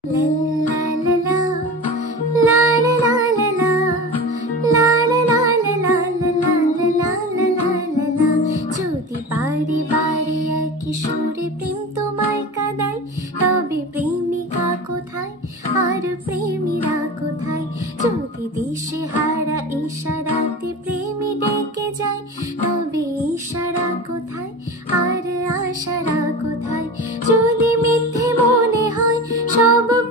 যদি বারে বারে একই সুরে প্রেম তোমায় কাঁদায়, তবে প্রেমিকা কোথায় আর প্রেমীরা কোথায়? যদি দিশে হারা ইশারাতে প্রেমী ডেকে যায়, তবে ইশারা কোথায় আর আশারা কোথায়? যদি মিথ্যে মনে হয় সব